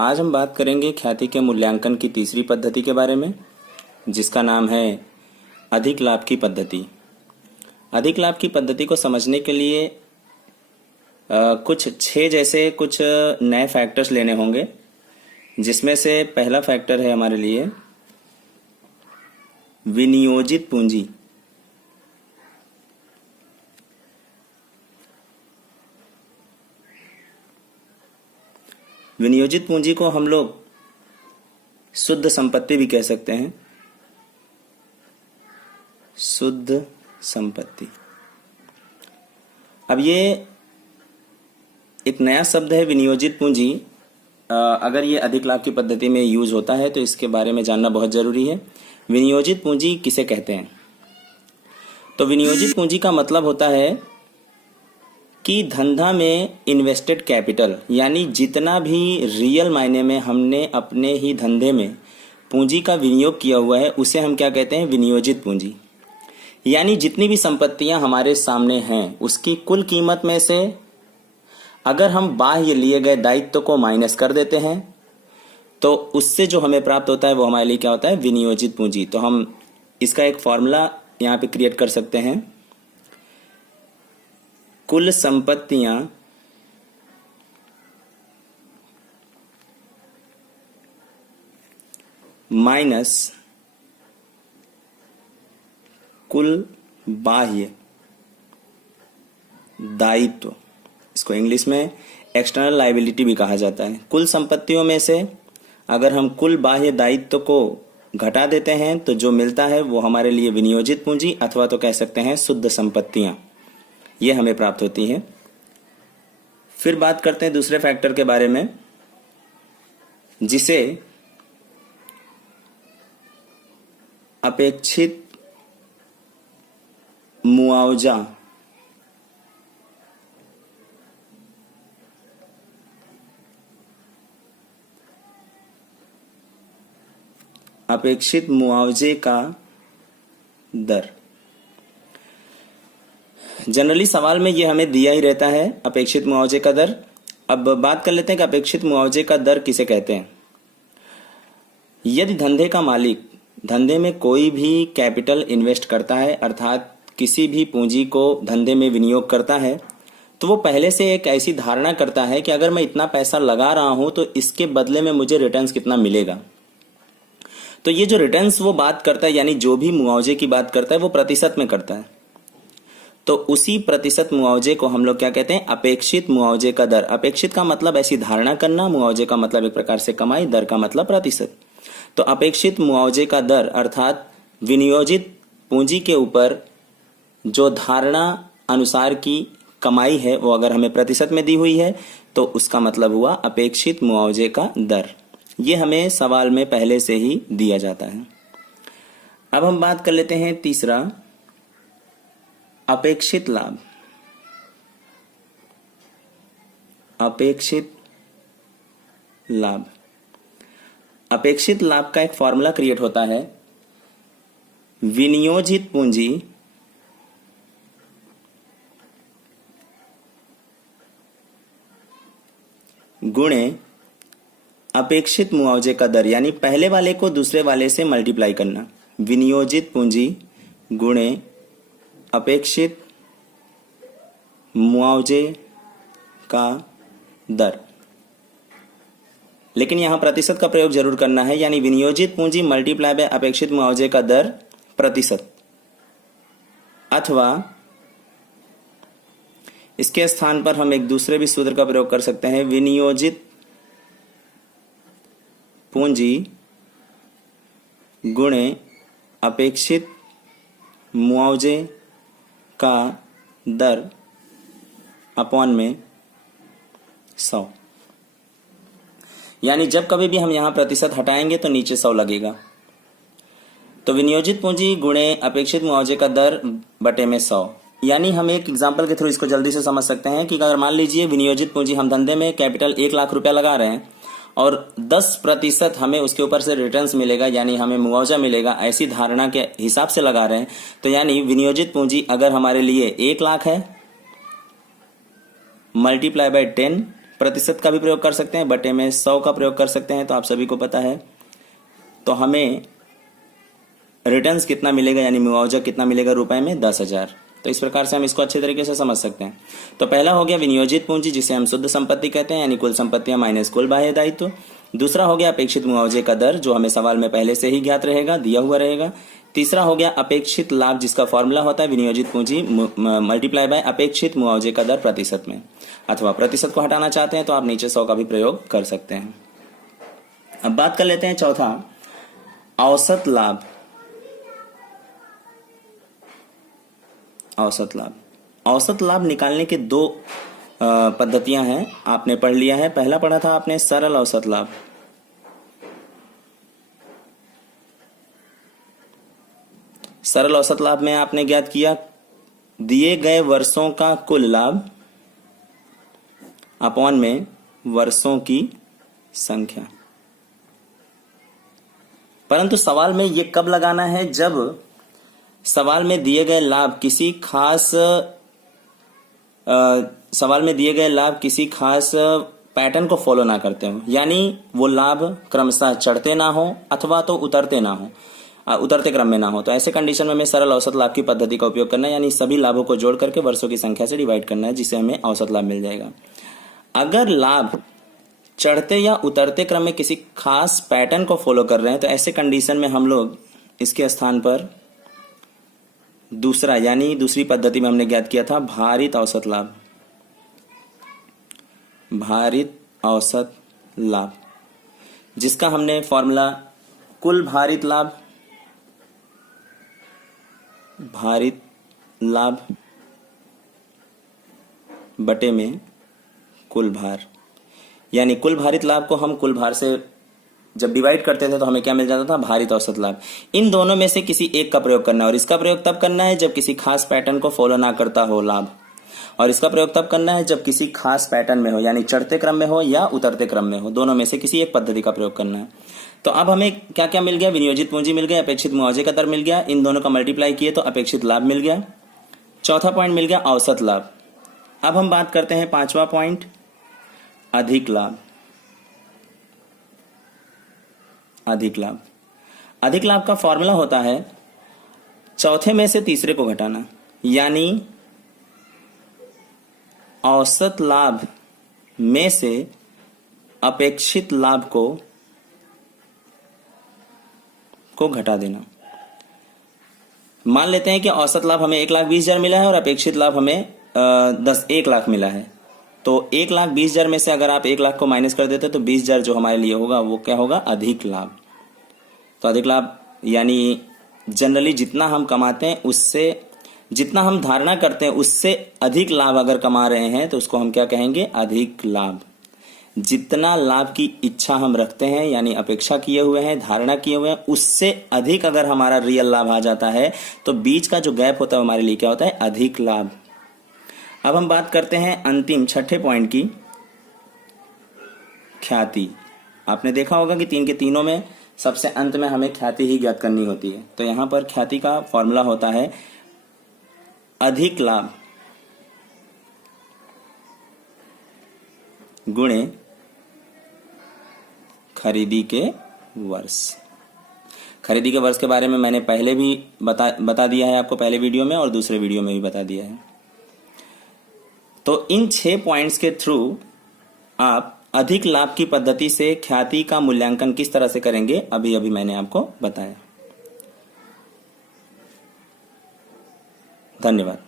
आज हम बात करेंगे ख्याति के मूल्यांकन की तीसरी पद्धति के बारे में, जिसका नाम है अधिक लाभ की पद्धति। अधिक लाभ की पद्धति को समझने के लिए कुछ 6 जैसे कुछ नए फैक्टर्स लेने होंगे, जिसमें से पहला फैक्टर है हमारे लिए विनियोजित पूंजी। विनियोजित पूंजी को हम लोग शुद्ध संपत्ति भी कह सकते हैं। शुद्ध संपत्ति, अब ये एक नया शब्द है विनियोजित पूंजी। अगर ये अधिक लाभ की पद्धति में यूज होता है तो इसके बारे में जानना बहुत जरूरी है। विनियोजित पूंजी किसे कहते हैं? तो विनियोजित पूंजी का मतलब होता है कि धंधा में इन्वेस्टेड कैपिटल, यानी जितना भी रियल मायने में हमने अपने ही धंधे में पूंजी का विनियोग किया हुआ है, उसे हम क्या कहते हैं? विनियोजित पूंजी। यानी जितनी भी संपत्तियां हमारे सामने हैं, उसकी कुल कीमत में से अगर हम बाह्य लिए गए दायित्व को माइनस कर देते हैं तो उससे जो हमें प्राप्त होता है वो हमारे लिए क्या होता है? विनियोजित पूंजी। तो हम इसका एक फॉर्मूला यहां पे क्रिएट कर सकते हैं। कुल संपत्तियां माइनस कुल बाह्य दायित्व, इसको इंग्लिश में एक्सटर्नल लायबिलिटी भी कहा जाता है। कुल संपत्तियों में से अगर हम कुल बाह्य दायित्व को घटा देते हैं तो जो मिलता है वो हमारे लिए विनियोजित पूंजी अथवा तो कह सकते हैं शुद्ध संपत्तियां, ये हमें प्राप्त होती हैं। फिर बात करते हैं दूसरे फैक्टर के बारे में, जिसे अपेक्षित मुआवजा अपेक्षित मुआवजे का दर। जनरली सवाल में ये हमें दिया ही रहता है अपेक्षित मुआवजे का दर। अब बात कर लेते हैं कि अपेक्षित मुआवजे का दर किसे कहते हैं। यदि धंधे का मालिक धंधे में कोई भी कैपिटल इन्वेस्ट करता है, अर्थात किसी भी पूंजी को धंधे में विनियोग करता है, तो वो पहले से एक ऐसी धारणा करता है कि अगर मैं इतना पैसा लगा रहा हूं तो इसके बदले में मुझे रिटर्न्स कितना मिलेगा। तो ये जो रिटर्न्स वो बात करता है, यानी जो भी मुआवजे की बात करता है, वो प्रतिशत में करता है। तो उसी प्रतिशत मुआवजे को हम लोग क्या कहते हैं? अपेक्षित मुआवजे का दर। अपेक्षित का मतलब ऐसी धारणा करना, मुआवजे का मतलब एक प्रकार से कमाई, दर का मतलब प्रतिशत। तो अपेक्षित मुआवजे का दर अर्थात विनियोजित पूंजी के ऊपर जो धारणा अनुसार की कमाई है वो अगर हमें प्रतिशत में दी हुई है तो उसका मतलब हुआ अपेक्षित मुआवजे का दर। ये हमें सवाल में पहले से ही दिया जाता है। अब हम बात कर लेते हैं तीसरा, अपेक्षित लाभ। अपेक्षित लाभ, अपेक्षित लाभ का एक फॉर्मूला क्रिएट होता है विनियोजित पूंजी गुणे अपेक्षित मुआवजे का दर, यानी पहले वाले को दूसरे वाले से मल्टीप्लाई करना। विनियोजित पूंजी गुणे अपेक्षित मुआवजे का दर। लेकिन यहां प्रतिशत का प्रयोग जरूर करना है, यानी विनियोजित पूंजी मल्टीप्लाई बाय अपेक्षित मुआवजे का दर प्रतिशत, अथवा इसके स्थान पर हम एक दूसरे भी सूत्र का प्रयोग कर सकते हैं, विनियोजित पूंजी गुणे अपेक्षित मुआवजे का दर अपॉन में 100। यानी जब कभी भी हम यहां प्रतिशत हटाएंगे तो नीचे 100 लगेगा। तो विनियोजित पूंजी गुणे अपेक्षित मुआवजे का दर बटे में 100। यानी हम एक एग्जांपल के थ्रू इसको जल्दी से समझ सकते हैं कि अगर मान लीजिए विनियोजित पूंजी, हम धंधे में कैपिटल 1 लाख रुपया लगा रहे हैं और 10% हमें उसके ऊपर से रिटर्न्स मिलेगा, यानी हमें मुआवजा मिलेगा, ऐसी धारणा के हिसाब से लगा रहे हैं। तो यानी विनियोजित पूंजी अगर हमारे लिए 1 लाख है, मल्टीप्लाई बाय 10 प्रतिशत का भी प्रयोग कर सकते हैं, बटे में 100 का प्रयोग कर सकते हैं, तो आप सभी को पता है। तो हमें रिटर्न्स कितना मिलेगा यानी मुआवजा कितना मिलेगा रुपए में 10,000। तो इस प्रकार से हम इसको अच्छे तरीके से समझ सकते हैं। तो पहला हो गया विनियोजित पूंजी जिसे हम शुद्ध संपत्ति कहते हैं यानी कुल संपत्तियां माइनस कुल बाह्य दायित्व। दूसरा हो गया अपेक्षित मुआवजे का दर जो हमें सवाल में पहले से ही ज्ञात रहेगा, दिया हुआ रहेगा। तीसरा हो गया अपेक्षित लाभ जिसका फॉर्मूला होता है विनियोजित पूंजी मल्टीप्लाई बाय अपेक्षित मुआवजे का दर प्रतिशत में, अथवा प्रतिशत को हटाना चाहते हैं तो आप नीचे 100 का भी प्रयोग कर सकते हैं। अब बात कर लेते हैं चौथा, औसत लाभ। औसत लाभ, औसत लाभ निकालने के दो पद्धतियां हैं, आपने पढ़ लिया है। पहला पढ़ा था आपने सरल औसत लाभ। सरल औसत लाभ में आपने ज्ञात किया दिए गए वर्षों का कुल लाभ अपॉन में वर्षों की संख्या। परंतु सवाल में ये कब लगाना है, जब सवाल में दिए गए लाभ किसी खास पैटर्न को फॉलो ना करते हो, यानी वो लाभ क्रमशः चढ़ते ना हो अथवा तो उतरते ना हो, उतरते क्रम में ना हो। तो ऐसे कंडीशन में हमें सरल औसत लाभ की पद्धति का उपयोग करना है, यानी सभी लाभों को जोड़ करके वर्षों की संख्या से डिवाइड करना है, जिससे हमें औसत लाभ मिल जाएगा। अगर लाभ चढ़ते या उतरते क्रम में किसी खास पैटर्न को फॉलो कर रहे हैं तो ऐसे कंडीशन में हम लोग इसके स्थान पर दूसरा यानी दूसरी पद्धति में हमने ज्ञात किया था भारित औसत लाभ। भारित औसत लाभ जिसका हमने फॉर्मूला कुल भारित लाभ, भारित लाभ बटे में कुल भार, यानी कुल भारित लाभ को हम कुल भार से जब डिवाइड करते थे तो हमें क्या मिल जाता था, भारित औसत लाभ। इन दोनों में से किसी एक का प्रयोग करना है, और इसका प्रयोग तब करना है जब किसी खास पैटर्न को फॉलो ना करता हो लाभ, और इसका प्रयोग तब करना है जब किसी खास पैटर्न में हो, यानी चढ़ते क्रम में हो या उतरते क्रम में हो, दोनों में से किसी एक पद्धति का प्रयोग करना है। तो अब हमें क्या क्या मिल गया, विनियोजित पूंजी मिल गया, अपेक्षित मुआवजे का दर मिल गया, इन दोनों का मल्टीप्लाई किए तो अपेक्षित लाभ मिल गया। चौथा पॉइंट मिल गया औसत लाभ। अब हम बात करते हैं पांचवा पॉइंट, अधिक लाभ। अधिक लाभ, अधिक लाभ का फॉर्मूला होता है चौथे में से तीसरे को घटाना, यानी औसत लाभ में से अपेक्षित लाभ को घटा देना। मान लेते हैं कि औसत लाभ हमें 1,20,000 मिला है और अपेक्षित लाभ हमें 1 लाख मिला है। तो 1,20,000 में से अगर आप 1 लाख को माइनस कर देते तो 20,000 जो हमारे लिए होगा वो क्या होगा, अधिक लाभ। तो अधिक लाभ यानी जनरली जितना हम कमाते हैं उससे, जितना हम धारणा करते हैं उससे अधिक लाभ अगर कमा रहे हैं तो उसको हम क्या कहेंगे, अधिक लाभ। जितना लाभ की इच्छा हम रखते हैं यानी अपेक्षा किए हुए हैं, धारणा किए हुए हैं, उससे अधिक अगर हमारा रियल लाभ आ जाता है तो बीच का जो गैप होता है हमारे लिए क्या होता है, अधिक लाभ। अब हम बात करते हैं अंतिम छठे पॉइंट की, ख्याति। आपने देखा होगा कि 3 के तीनों में सबसे अंत में हमें ख्याति ही ज्ञात करनी होती है। तो यहां पर ख्याति का फॉर्मूला होता है अधिक लाभ गुणे खरीदी के वर्ष। खरीदी के वर्ष के बारे में मैंने पहले भी बता दिया है आपको, पहले वीडियो में और दूसरे वीडियो में भी बता दिया है। तो इन 6 पॉइंट्स के थ्रू आप अधिक लाभ की पद्धति से ख्याति का मूल्यांकन किस तरह से करेंगे अभी अभी मैंने आपको बताया। धन्यवाद।